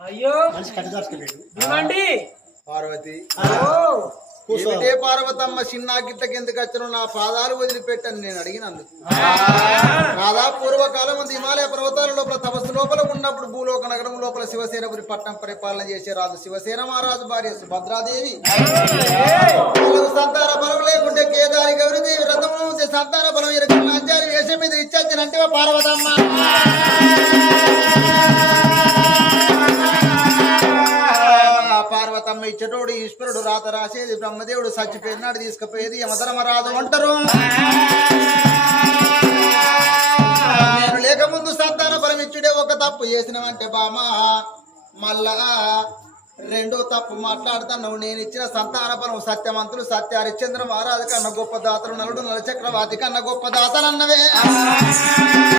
అయ్యో ఇవ్వండి పార్వతి ఏమిటే పార్వతమ్మ చిన్న గిట్టకి ఎందుకు వచ్చాను నా పాదాలు వదిలిపెట్టని నేను అడిగినందుకు రాధా పూర్వకాలం హిమాలయ పర్వతాల లోపల తపస్సు లోపల ఉన్నప్పుడు భూలోక నగరం లోపల శివసేనపురి పట్టణం పరిపాలన చేసే రాజు శివసేన మహారాజు భార్య సుభద్రాదేవి సంతాన బలం లేకుంటే కేదారి గౌరీదేవి రథము సంతాన బలం ఎరుకున్న ఆచార్య వేషం మీద ఇచ్చానంటే పార్వతమ్మ పార్వతమ్మ ఇచ్చటోడు ఈశ్వరుడు రాత రాసేది బ్రహ్మదేవుడు చచ్చిపోయినాడు తీసుకుపోయేది యమధర్మరాజు అంటారు నేను లేకముందు సంతాన బలం ఇచ్చుడే ఒక తప్పు చేసినవంటే బామా మళ్ళా రెండో తప్పు మాట్లాడుతున్నావు నేను ఇచ్చిన సంతాన బలం సత్యవంతులు సత్య హరిశ్చంద్ర మహారాజు కన్నా గొప్ప దాతలు నలుడు నల చక్రవర్తి కన్నా గొప్ప దాతలన్నవే